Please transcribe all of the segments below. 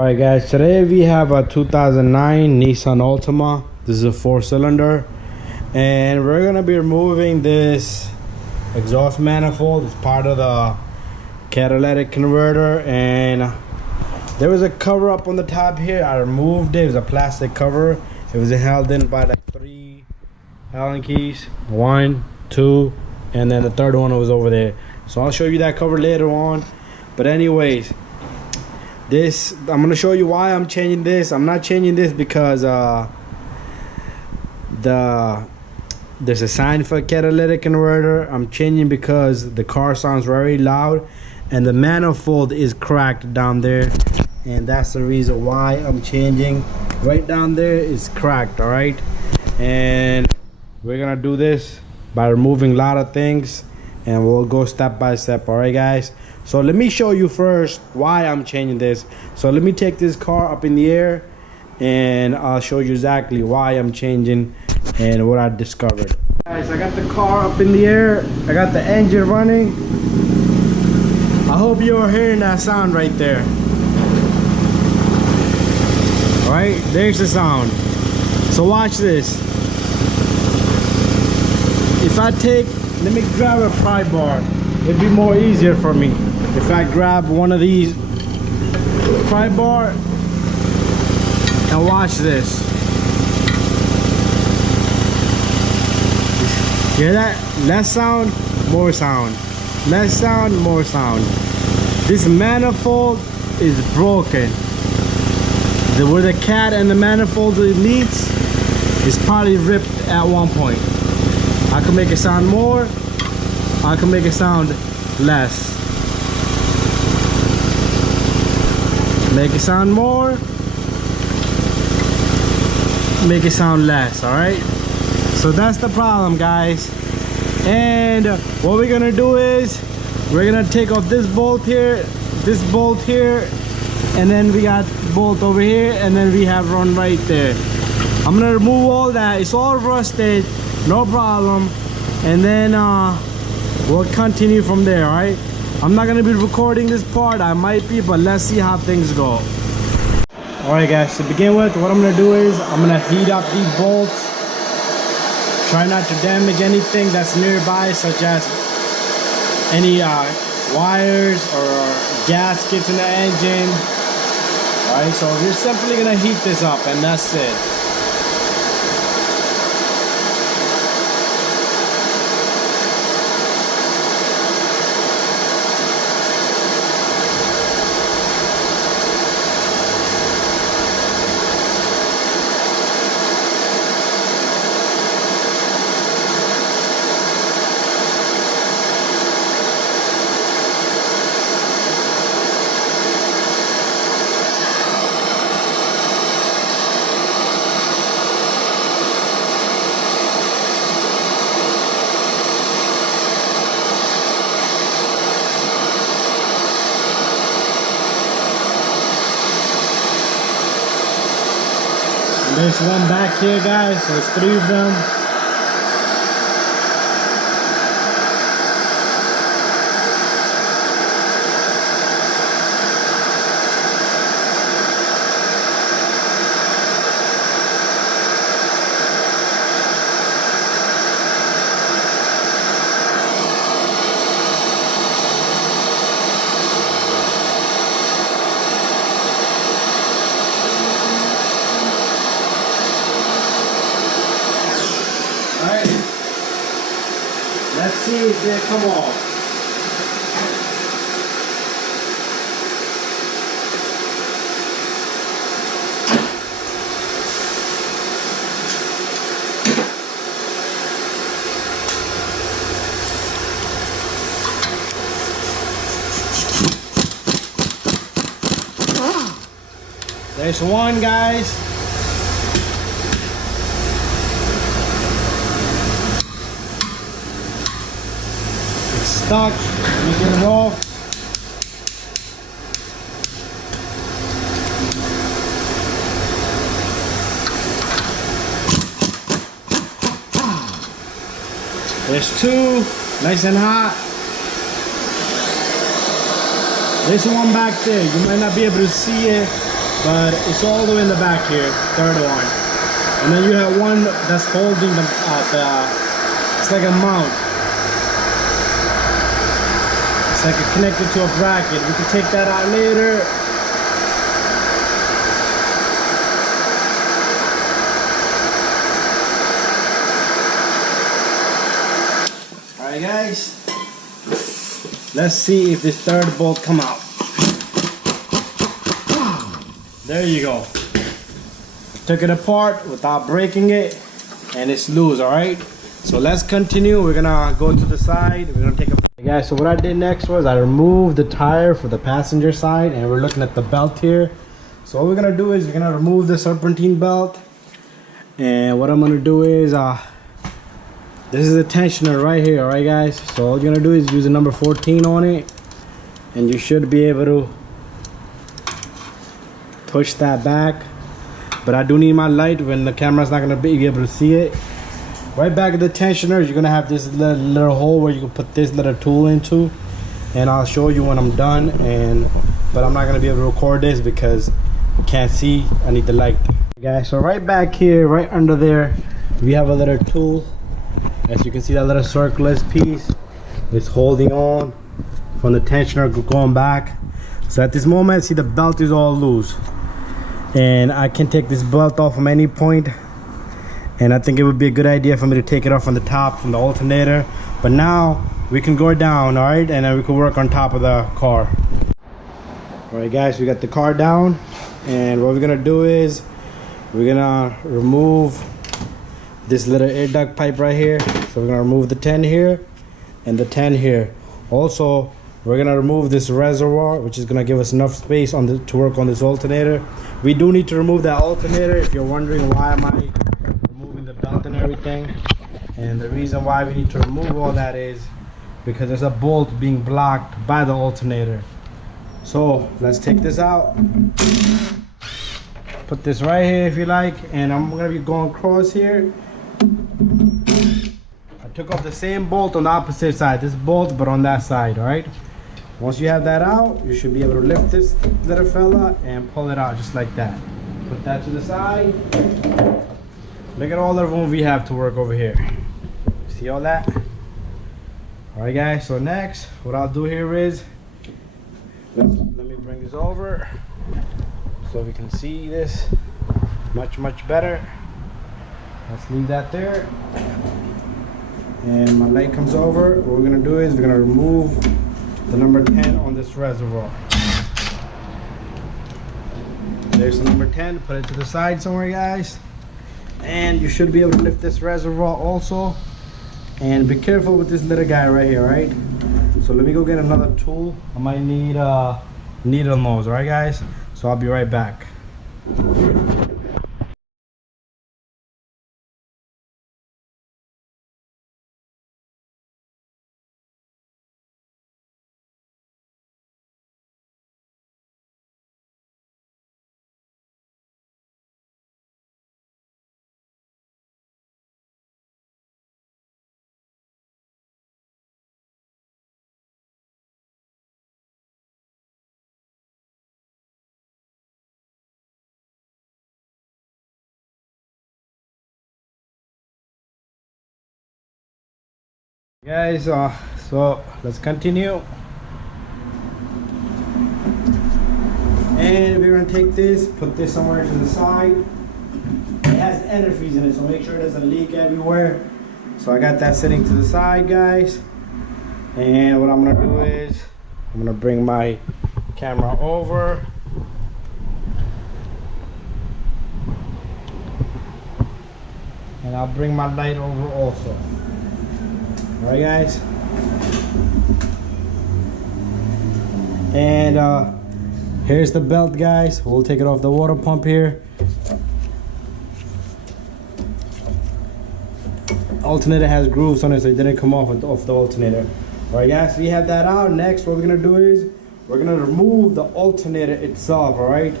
Alright guys, today we have a 2009 Nissan Altima. This is a 4-cylinder, and we're gonna be removing this exhaust manifold. It's part of the catalytic converter, and there was a cover up on the top here. I removed it. It was a plastic cover. It was held in by like 3 Allen keys, 1, 2, and then the third one was over there. So I'll show you that cover later on. But anyways, this, I'm gonna show you why I'm changing this. I'm not changing this because there's a sign for a catalytic converter. I'm changing because the car sounds very loud and the manifold is cracked down there, and that's the reason why I'm changing. Right down there is cracked. All right, and we're gonna do this by removing a lot of things, and we'll go step by step. All right guys, so let me show you first why I'm changing this. So let me take this car up in the air and I'll show you exactly why I'm changing and what I discovered. Guys, I got the car up in the air. I got the engine running. I hope you're hearing that sound right there. All right, there's the sound. So watch this. If I take, let me grab a pry bar. It'd be more easier for me if I grab one of these pry bar and watch this. Hear that? Less sound, more sound. Less sound, more sound. This manifold is broken. Where the cat and the manifold meets is probably ripped at one point. I can make it sound more, I can make it sound less. Make it sound more, make it sound less. All right, so that's the problem, guys. And what we're gonna do is we're gonna take off this bolt here, and then we got bolt over here, and then we have one right there. I'm gonna remove all that. It's all rusted, no problem, and then we'll continue from there. All right, I'm not gonna be recording this part. I might be, but let's see how things go. All right guys, to begin with, what I'm gonna do is I'm gonna heat up these bolts. Try not to damage anything that's nearby, such as any wires or gaskets in the engine. All right, so we're simply gonna heat this up, and that's it. There's one back here, guys, so there's 3 of them. Let's see if they come off. There's one, guys. Stuck. Let me get it off. There's 2, nice and hot. There's one back there. You might not be able to see it but it's all the way in the back here, third one. And then you have one that's holding the it's like a mount. It's like connected to a bracket. We can take that out later. Alright guys, let's see if this third bolt come out. There you go. Took it apart without breaking it, and it's loose. Alright, so let's continue. We're gonna go to the side. We're gonna take a hey guys, so what I did next was I removed the tire for the passenger side, and we're looking at the belt here. So what we're gonna do is we're gonna remove the serpentine belt, and what I'm gonna do is this is a tensioner right here. Alright guys, so all you're gonna do is use a number 14 on it, and you should be able to push that back. But I do need my light when the camera's not gonna be able to see it. Right back at the tensioner, you're gonna have this little hole where you can put this little tool into, and I'll show you when I'm done. But I'm not gonna be able to record this because you can't see. I need the light. Guys, so right back here, right under there, we have a little tool. As you can see, that little circular piece is holding on from the tensioner going back. So at this moment, see the belt is all loose, and I can take this belt off from any point, and I think it would be a good idea for me to take it off from the top from the alternator. But now we can go down, all right, and then we can work on top of the car. All right guys, we got the car down, and what we're gonna do is we're gonna remove this little air duct pipe right here. So we're gonna remove the 10 here and the 10 here. Also, we're gonna remove this reservoir, which is gonna give us enough space on to work on this alternator. We do need to remove that alternator. If you're wondering why am I removing the belt and everything, and the reason why we need to remove all that is because there's a bolt being blocked by the alternator. So let's take this out. Put this right here if you like, and I'm gonna be going across here. I took off the same bolt on the opposite side, this bolt, but on that side. All right, once you have that out, you should be able to lift this little fella and pull it out just like that. Put that to the side. Look at all the room we have to work over here. See all that? All right guys, so next what I'll do here is let me bring this over so we can see this much better. Let's leave that there, and my light comes over. What we're gonna do is we're gonna remove the number 10 on this reservoir. There's the number 10. Put it to the side somewhere guys, and you should be able to lift this reservoir also. And be careful with this little guy right here. All right, so let me go get another tool. I might need a needle nose. All right guys, so I'll be right back. Guys, so let's continue, and we're gonna take this, put this somewhere to the side. It has antifreeze in it, so make sure it doesn't leak everywhere. So I got that sitting to the side guys, and what I'm gonna do is I'm gonna bring my camera over, and I'll bring my light over also. All right guys, and here's the belt guys. We'll take it off the water pump here. Alternator has grooves on it, so it didn't come off the alternator. All right guys, we have that out. Next what we're gonna do is we're gonna remove the alternator itself. All right,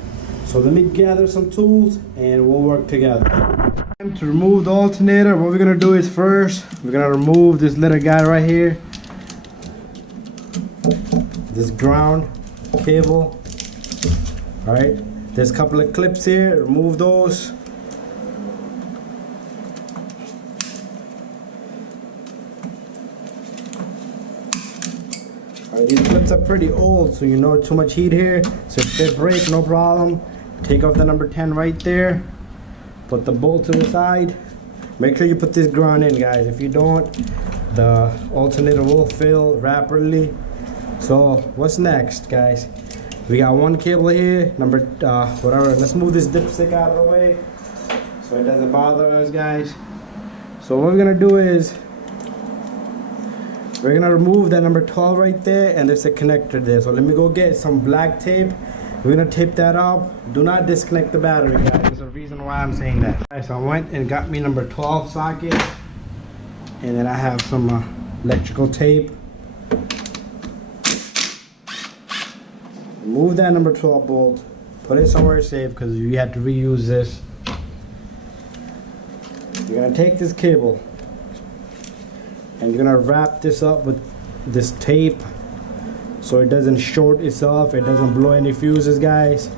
so let me gather some tools and we'll work together. To remove the alternator, what we're gonna do is first we're gonna remove this little guy right here, this ground cable. All right, There's a couple of clips here, remove those. Alright, these clips are pretty old, so you know too much heat here. So if they break, no problem. Take off the number 10 right there. Put the bolt to the side. Make sure you put this ground in, guys. If you don't, the alternator will fail rapidly. So what's next, guys? We got one cable here, number whatever. Let's move this dipstick out of the way so it doesn't bother us, guys. So what we're gonna do is we're gonna remove that number 12 right there, and there's a connector there. So let me go get some black tape. We're gonna tape that up. Do not disconnect the battery, guys. There's a reason why I'm saying that. Right, so I went and got me number 12 socket, and then I have some electrical tape. Remove that number 12 bolt. Put it somewhere safe because you have to reuse this. You're gonna take this cable and you're gonna wrap this up with this tape so it doesn't short itself, it doesn't blow any fuses, guys.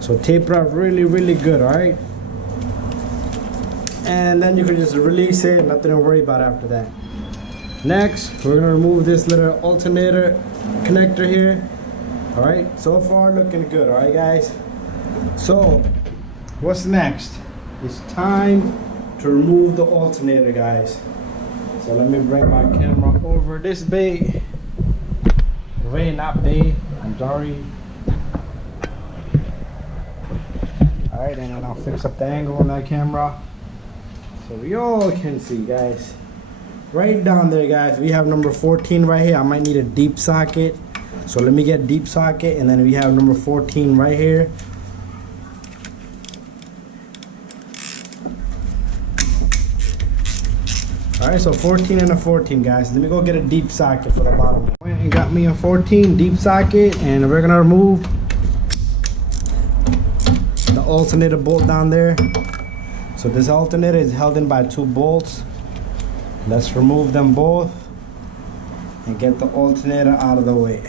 So tape it up really, really good, alright? And then you can just release it, nothing to worry about after that. Next, we're gonna remove this little alternator connector here. Alright, so far looking good, alright guys? So, what's next? It's time to remove the alternator, guys. So let me bring my camera over this bay. Not bay, I'm sorry. Alright, and then I'll fix up the angle on that camera so we all can see, guys. Right down there, guys, we have number 14 right here. I might need a deep socket, so let me get deep socket, and then we have number 14 right here. Alright, so 14 and a 14, guys. Let me go get a deep socket for the bottom. Went and got me a 14 deep socket, and we're gonna remove the alternator bolt down there. So this alternator is held in by 2 bolts. Let's remove them both and get the alternator out of the way.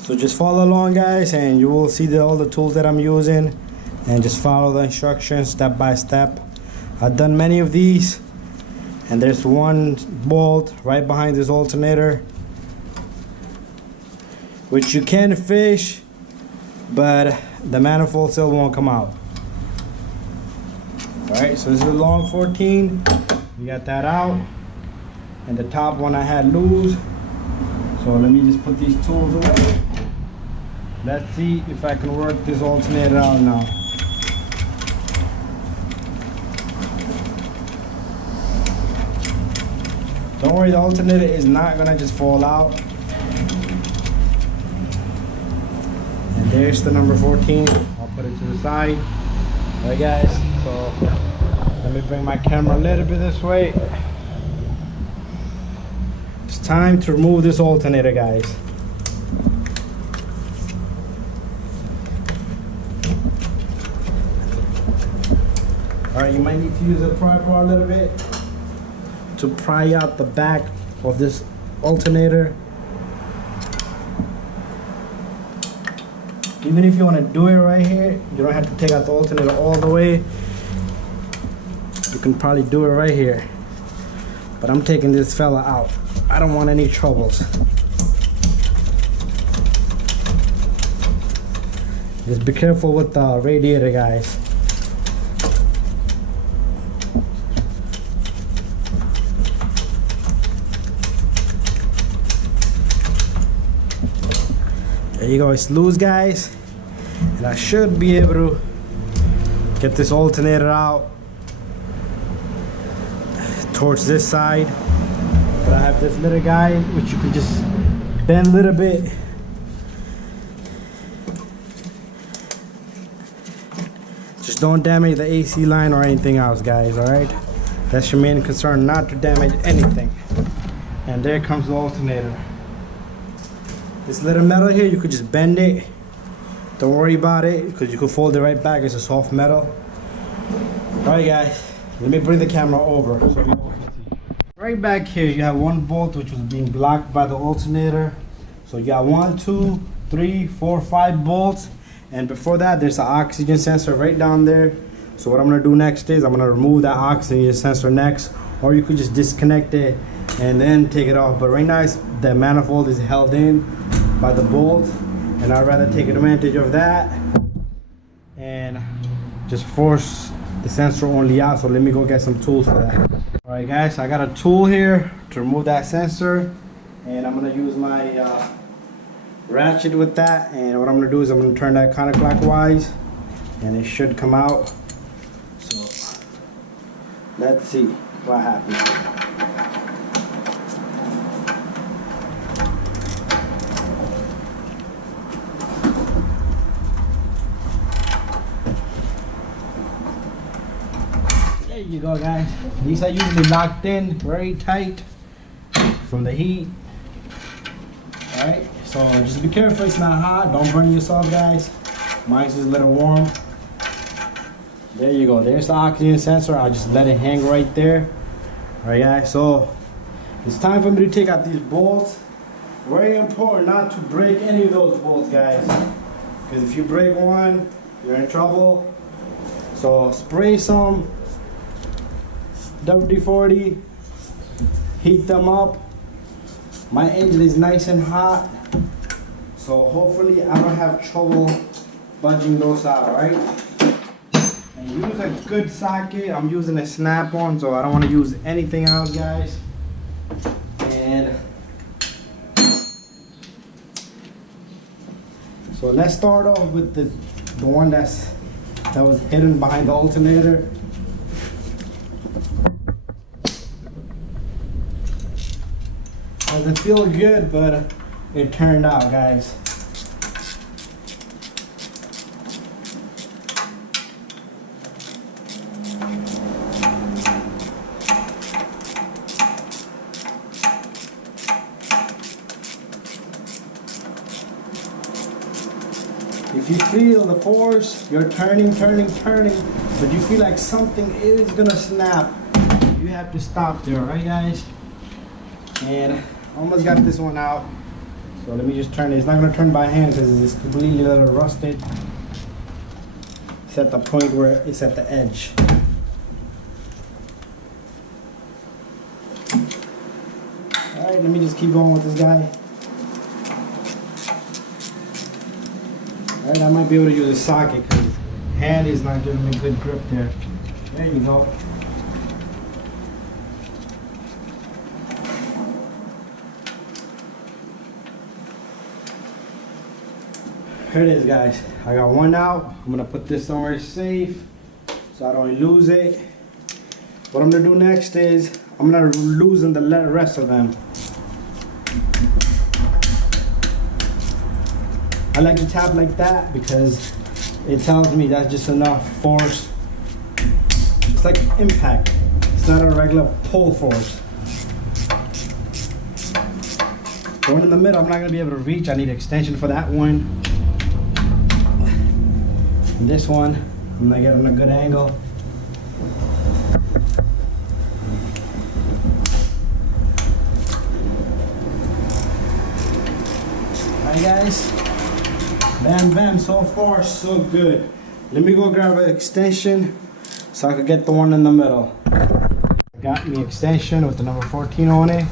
So just follow along, guys, and you will see all the tools that I'm using, and just follow the instructions step by step. I've done many of these, and there's one bolt right behind this alternator which you can fish, but the manifold still won't come out. Alright, so this is a long 14. We got that out, and the top one I had loose. So let me just put these tools away. Let's see if I can work this alternator out now. Don't worry, the alternator is not gonna just fall out. And there's the number 14. I'll put it to the side. Alright guys, so let me bring my camera a little bit this way. It's time to remove this alternator, guys. Alright, you might need to use a pry bar a little bit to pry out the back of this alternator. Even if you want to do it right here, you don't have to take out the alternator all the way. You can probably do it right here. But I'm taking this fella out. I don't want any troubles. Just be careful with the radiator, guys. There you go, it's loose, guys. And I should be able to get this alternator out towards this side. But I have this little guy which you can just bend a little bit Just don't damage the AC line or anything else, guys, all right? That's your main concern, not to damage anything. And there comes the alternator. This little metal here, you could just bend it. Don't worry about it, because you could fold it right back. It's a soft metal. All right, guys, let me bring the camera over so you all can see. Right back here, you have one bolt which was being blocked by the alternator. So you got 1, 2, 3, 4, 5 bolts. And before that, there's an oxygen sensor right down there. So what I'm gonna do next is I'm gonna remove that oxygen sensor next, or you could just disconnect it and then take it off. But right now, the manifold is held in by the bolt, and I'd rather take advantage of that and just force the sensor only out. So let me go get some tools for that. All right, guys, I got a tool here to remove that sensor, and I'm gonna use my ratchet with that. And what I'm gonna do is I'm gonna turn that counterclockwise, and it should come out. So let's see what happens. There you go, guys. These are usually locked in very tight from the heat. All right, so just be careful it's not hot. Don't burn yourself, guys. Mine's just a little warm. There you go. There's the oxygen sensor. I'll just let it hang right there. All right, guys, so it's time for me to take out these bolts. Very important not to break any of those bolts, guys, because if you break one, you're in trouble. So spray some WD-40, heat them up. My engine is nice and hot, so hopefully I don't have trouble budging those out, alright? And use a good socket. I'm using a snap-on, so I don't want to use anything else, guys. And so let's start off with the one that was hidden behind the alternator. Doesn't feel good, but it turned out, guys. If you feel the force, you're turning, but you feel like something is gonna snap, you have to stop there, right, guys? And almost got this one out, so let me just turn it. It's not going to turn by hand because it's completely a little rusted. It's at the point where it's at the edge. Alright, let me just keep going with this guy. Alright, I might be able to use a socket because hand is not giving me a good grip there. There you go. Here it is, guys. I got one out. I'm gonna put this somewhere safe so I don't lose it. What I'm gonna do next is I'm gonna loosen the rest of them. I like to tap like that because it tells me that's just enough force. It's like impact. It's not a regular pull force. The one in the middle, I'm not gonna be able to reach. I need extension for that one. And this one, I'm gonna get on a good angle. Alright, guys. Bam, bam. So far, so good. Let me go grab an extension so I could get the one in the middle. Got me extension with the number 14 on it.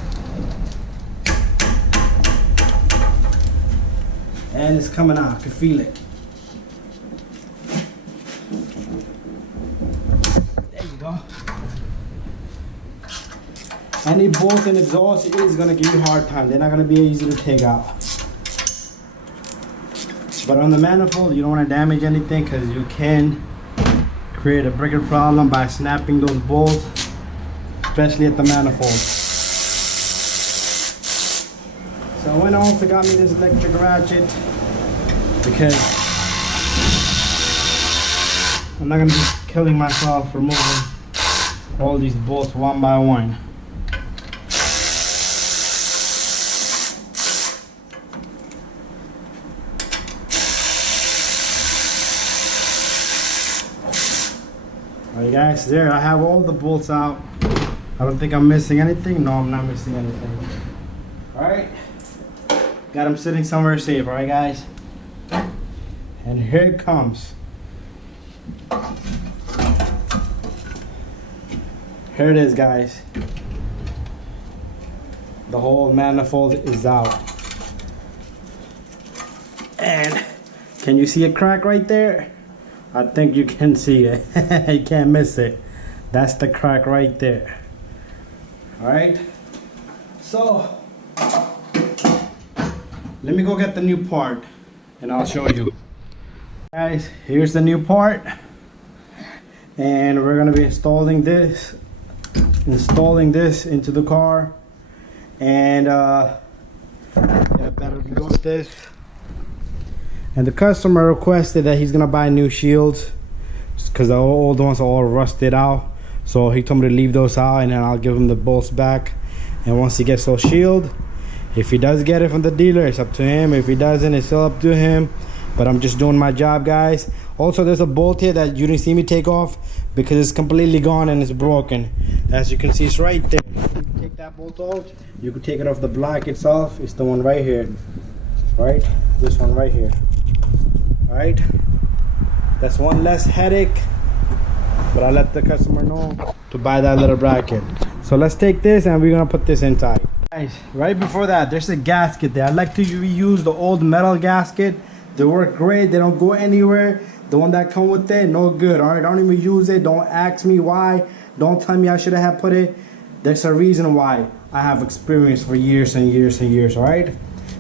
And it's coming out. I can feel it. Any bolt and exhaust is going to give you a hard time. They're not going to be easy to take out. But on the manifold, you don't want to damage anything because you can create a bigger problem by snapping those bolts, especially at the manifold. So I went on also got me this electric ratchet because I'm not gonna be killing myself removing all these bolts one by one. Alright guys, there I have all the bolts out. I don't think I'm missing anything. No, I'm not missing anything. Alright, got them sitting somewhere safe. Alright guys, and here it comes. Here it is guys. The whole manifold is out. And can you see a crack right there? I think you can see it. You can't miss it. That's the crack right there. Alright, so let me go get the new part and I'll show you. Guys, here's the new part, and we're gonna be installing this into the car, and get a better view of this. And the customer requested that he's gonna buy new shields because the old ones are all rusted out. So he told me to leave those out, and then I'll give him the bolts back. And once he gets those shield, if he does get it from the dealer, it's up to him. If he doesn't, it's still up to him. But I'm just doing my job, guys. Also, there's a bolt here that you didn't see me take off because it's completely gone and it's broken. As you can see, it's right there. You can take that bolt out. You can take it off the block itself. It's the one right here. Right? This one right here. Alright? That's one less headache. But I let the customer know to buy that little bracket. So let's take this and we're gonna put this inside. Guys, right before that, there's a gasket there. I like to reuse the old metal gasket. They work great. They don't go anywhere. The one that come with it, no good. All right, don't even use it. Don't ask me why. Don't tell me I should have put it. There's a reason why. I have experience for years and years and years. All right.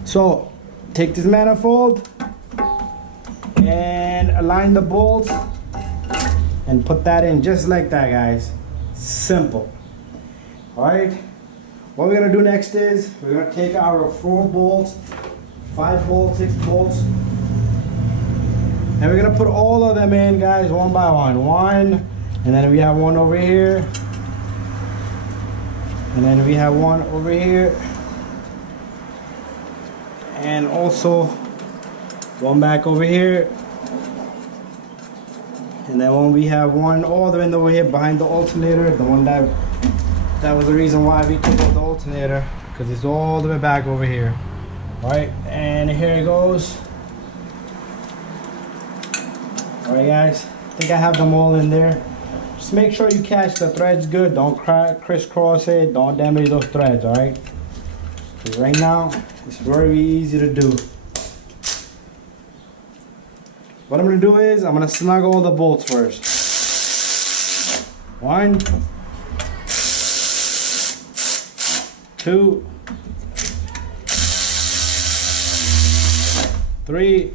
So take this manifold and align the bolts and put that in just like that, guys. Simple. All right. What we're gonna do next is we're gonna take our 4 bolts, 5 bolts, 6 bolts, and we're gonna put all of them in, guys, one by one. One, and then we have one over here, and then we have one over here, and also one back over here, and then we have one all the way over here behind the alternator, the one that was the reason why we took out the alternator, because it's all the way back over here. All right, and here it goes. All right, guys, I think I have them all in there. Just make sure you catch the threads good. Don't crisscross it. Don't damage those threads. All right, because right now it's very easy to do. What I'm gonna do is I'm gonna snug all the bolts first. 1, 2, 3,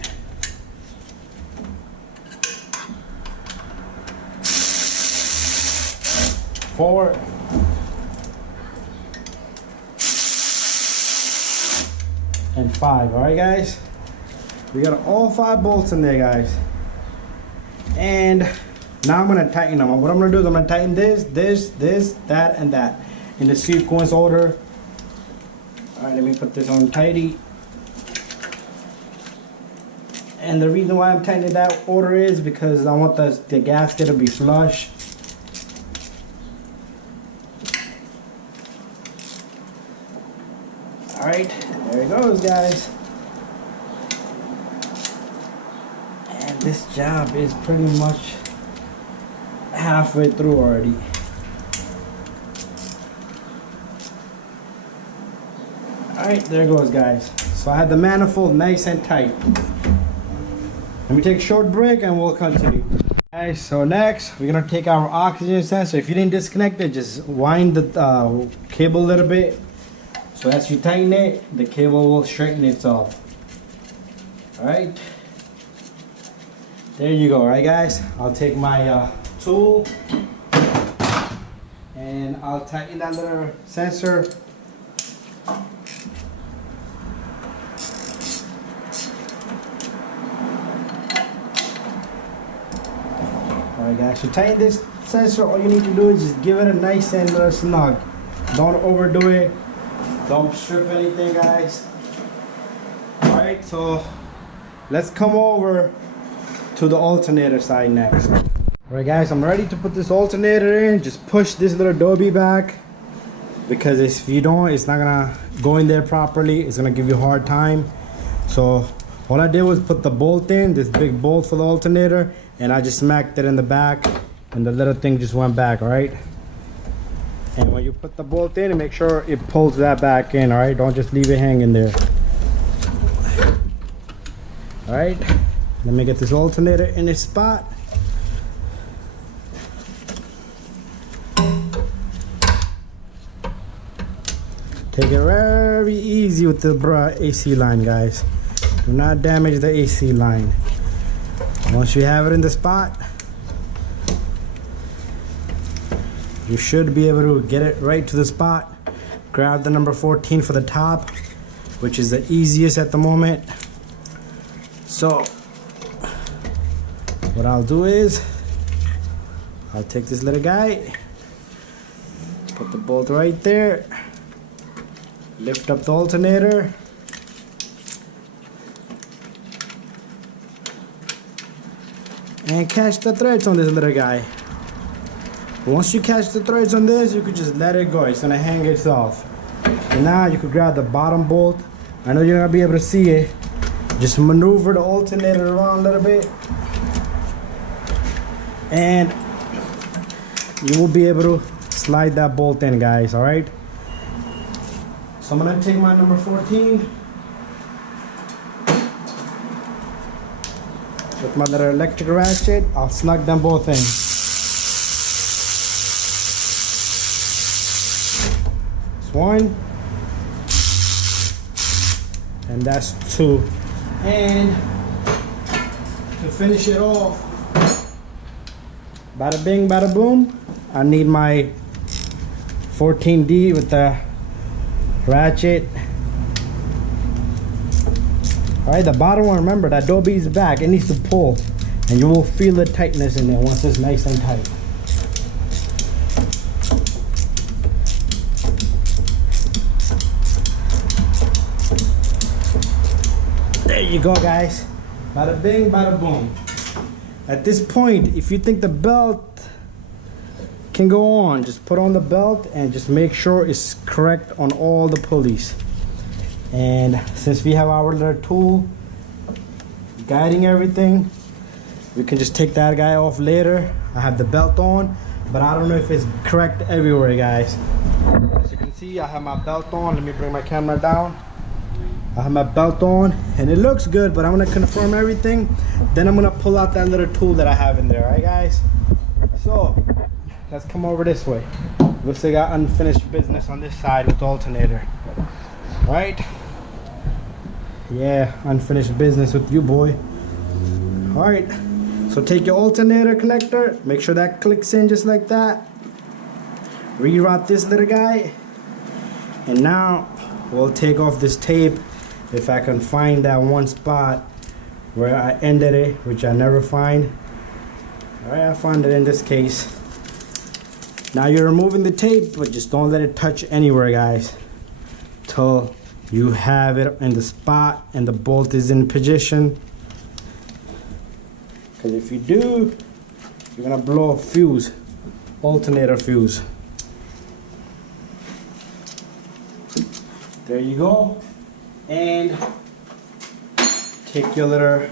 4, 5. All right, guys, we got all 5 bolts in there, guys, and now I'm gonna tighten them. What I'm gonna do is I'm gonna tighten this, that, and that in the sequence order. All right, let me put this on tighty. And the reason why I'm tightening that order is because I want the gasket to be flush. All right, there it goes, guys. And this job is pretty much halfway through already. All right, there it goes, guys. So I had the manifold nice and tight. Let me take a short break and we'll continue. Alright, so next we're gonna take our oxygen sensor. If you didn't disconnect it, just wind the cable a little bit. So as you tighten it, the cable will straighten itself. Alright. There you go. Alright, guys. I'll take my tool and I'll tighten that little sensor. Alright guys, to tighten this sensor, all you need to do is just give it a nice and snug. Don't overdo it. Don't strip anything, guys. Alright, so let's come over to the alternator side next. Alright guys, I'm ready to put this alternator in. Just push this little Dobby back, because if you don't, it's not gonna go in there properly. It's gonna give you a hard time. So all I did was put the bolt in, this big bolt for the alternator, and I just smacked it in the back, and the little thing just went back. Alright, and when you put the bolt in, make sure it pulls that back in. Alright, don't just leave it hanging there. Alright, let me get this alternator in its spot. Take it very easy with the AC line, guys. Do not damage the AC line. Once you have it in the spot, you should be able to get it right to the spot. Grab the number 14 for the top, which is the easiest at the moment. So what I'll do is I'll take this little guy, put the bolt right there, lift up the alternator, and catch the threads on this little guy. Once you catch the threads on this, you could just let it go. It's gonna hang itself. And now you could grab the bottom bolt. I know you're not gonna be able to see it. Just maneuver the alternator around a little bit, and you will be able to slide that bolt in, guys. All right. So I'm gonna take my number 14 with my little electric ratchet. I'll snug them both in. That's one, and that's two. And to finish it off, bada bing, bada boom, I need my 14D with the ratchet. Alright, the bottom one, remember that Dobby is back. It needs to pull, and you will feel the tightness in there once it's nice and tight. There you go, guys. Bada bing, bada boom. At this point, if you think the belt can go on, just put on the belt and just make sure it's correct on all the pulleys. And since we have our little tool guiding everything, we can just take that guy off later. I have the belt on, but I don't know if it's correct everywhere, guys. As you can see, I have my belt on. Let me bring my camera down. I have my belt on and it looks good, but I'm gonna confirm everything. Then I'm gonna pull out that little tool that I have in there. Alright, guys? So let's come over this way. Looks like I got unfinished business on this side with the alternator. Alright? Yeah, unfinished business with you, boy. Alright, so take your alternator connector, make sure that clicks in just like that. Reroute this little guy, and now we'll take off this tape. If I can find that one spot where I ended it, which I never find. Alright, I found it in this case. Now you're removing the tape, but just don't let it touch anywhere, guys, till you have it in the spot and the bolt is in position. Because if you do, you're gonna blow a fuse, alternator fuse. There you go. And take your little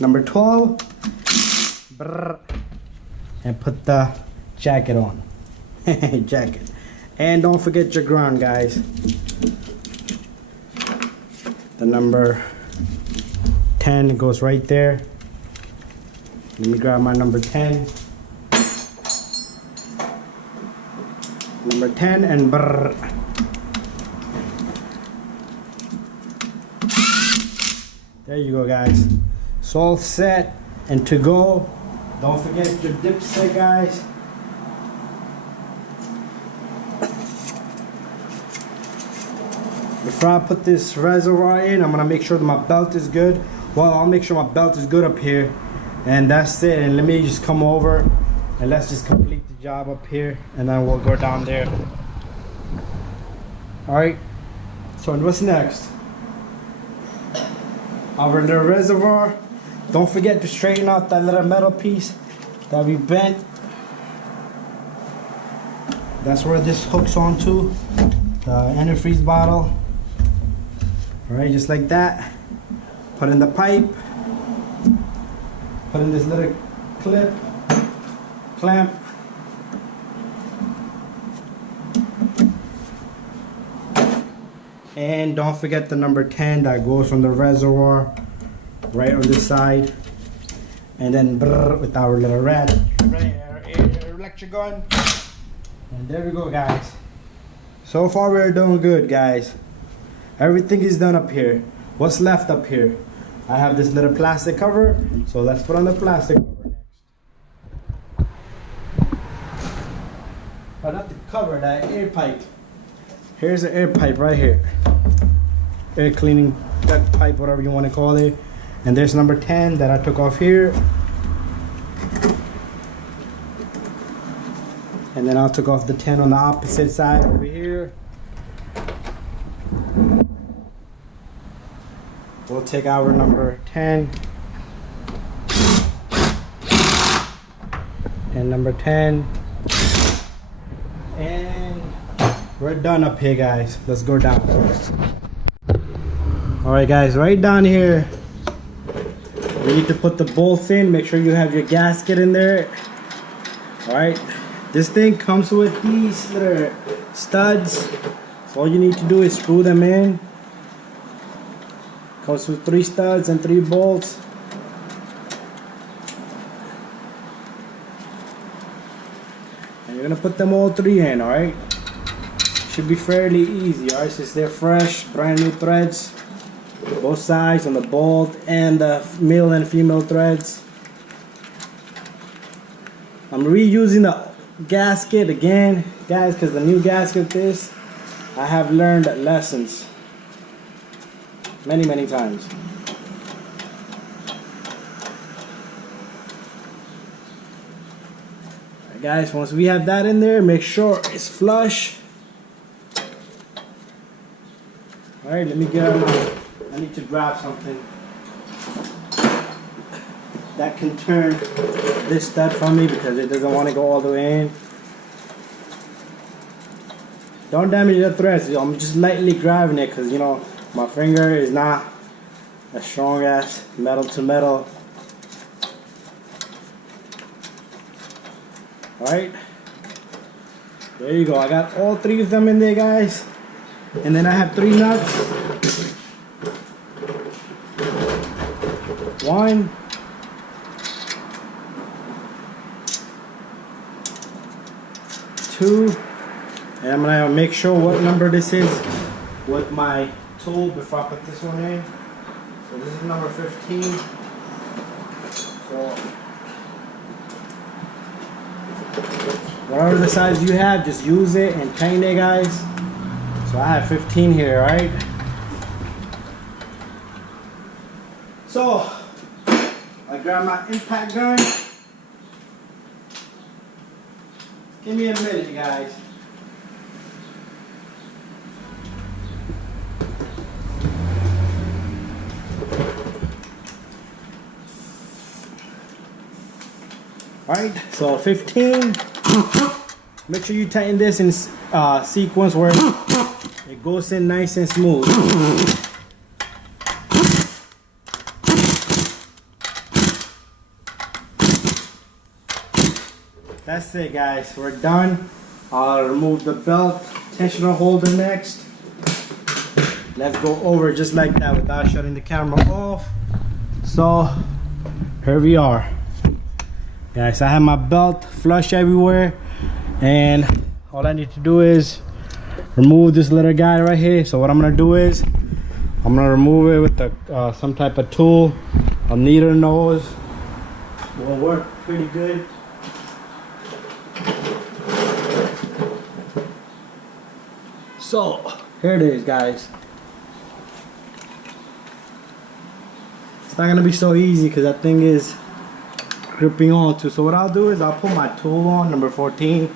number 12 and put the jacket on. Jacket. And don't forget your ground, guys. The number 10 goes right there. Let me grab my number 10. Number 10 and brrr. There you go, guys. It's all set and to go. Don't forget your dipstick, guys. Before I put this reservoir in, I'm gonna make sure that my belt is good. Well, I'll make sure my belt is good up here. And that's it. And let me just come over and let's just complete the job up here, and then we'll go down there. All right, so what's next? Our little reservoir. Don't forget to straighten out that little metal piece that we bent. That's where this hooks onto the antifreeze bottle. All right, just like that. Put in the pipe. Put in this little clip, clamp. And don't forget the number 10 that goes from the reservoir right on this side. And then with our little electric gun. And there we go, guys. So far we're doing good, guys. Everything is done up here. What's left up here? I have this little plastic cover, so let's put on the plastic cover next. But not the cover, that air pipe. Here's the air pipe right here. Air cleaning that pipe, whatever you want to call it. And there's number 10 that I took off here. And then I took off the 10 on the opposite side over here. We'll take our number 10 and number 10, and we're done up here, guys. Let's go down first. All right, guys, right down here we need to put the bolts in. Make sure you have your gasket in there. All right, this thing comes with these little studs, so all you need to do is screw them in. Comes with 3 studs and 3 bolts. And you're gonna put them all 3 in, alright? Should be fairly easy, alright? Since they're fresh, brand new threads. Both sides on the bolt and the male and female threads. I'm reusing the gasket again, guys, because the new gasket this, I have learned lessons. Many times. Alright, guys, once we have that in there, make sure it's flush. Alright, let me get I need to grab something that can turn this stud from me because it doesn't want to go all the way in. Don't damage the threads. I'm just lightly grabbing it because, you know, my finger is not a strong as metal to metal. Alright, there you go. I got all 3 of them in there, guys. And then I have 3 nuts. 1, 2, and I'm gonna make sure what number this is with my tool before I put this one in. So this is number 15. So whatever the size you have, just use it and tighten it, guys. So I have 15 here, right? So I grab my impact gun. Give me a minute, guys. Alright, so 15. Make sure you tighten this in sequence where it goes in nice and smooth. That's it, guys. We're done. I'll remove the belt tensioner holder next. Let's go over just like that without shutting the camera off. So here we are. Guys, I have my belt flush everywhere, and all I need to do is remove this little guy right here. So what I'm gonna do is I'm gonna remove it with the, some type of tool. A needle nose will work pretty good. So here it is, guys. It's not gonna be so easy because that thing is gripping onto. So what I'll do is I'll put my tool on, number 14,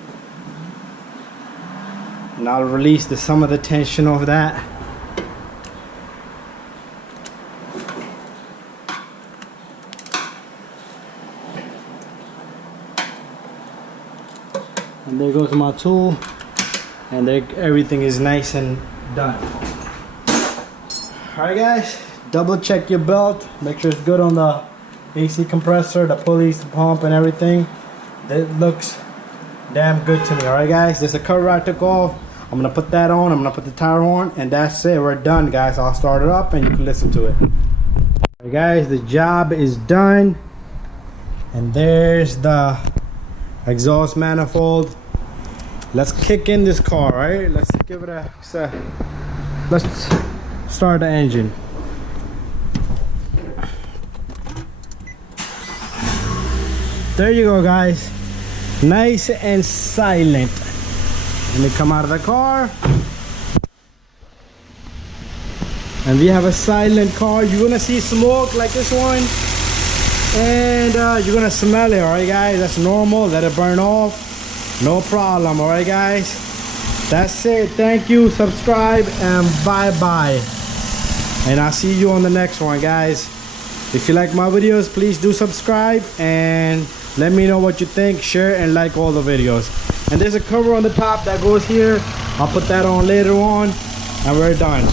and I'll release some of the tension of that. And there goes my tool, and there, everything is nice and done. Alright guys, double check your belt, make sure it's good on the AC compressor, the pulleys, the pump and everything. It looks damn good to me. Alright guys, there's a cover I took off. I'm gonna put that on, I'm gonna put the tire on, and that's it, we're done guys. I'll start it up and you can listen to it. Alright guys, the job is done, and there's the exhaust manifold. Let's kick in this car, right? Let's give it a let's start the engine. There you go guys, nice and silent. Let me come out of the car, and we have a silent car. You're gonna see smoke like this one, and you're gonna smell it. All right guys, that's normal, let it burn off, no problem. All right guys, that's it. Thank you, subscribe, and bye bye, and I'll see you on the next one guys. If you like my videos, please do subscribe and let me know what you think. Share and like all the videos. And there's a cover on the top that goes here. I'll put that on later on, and we're done.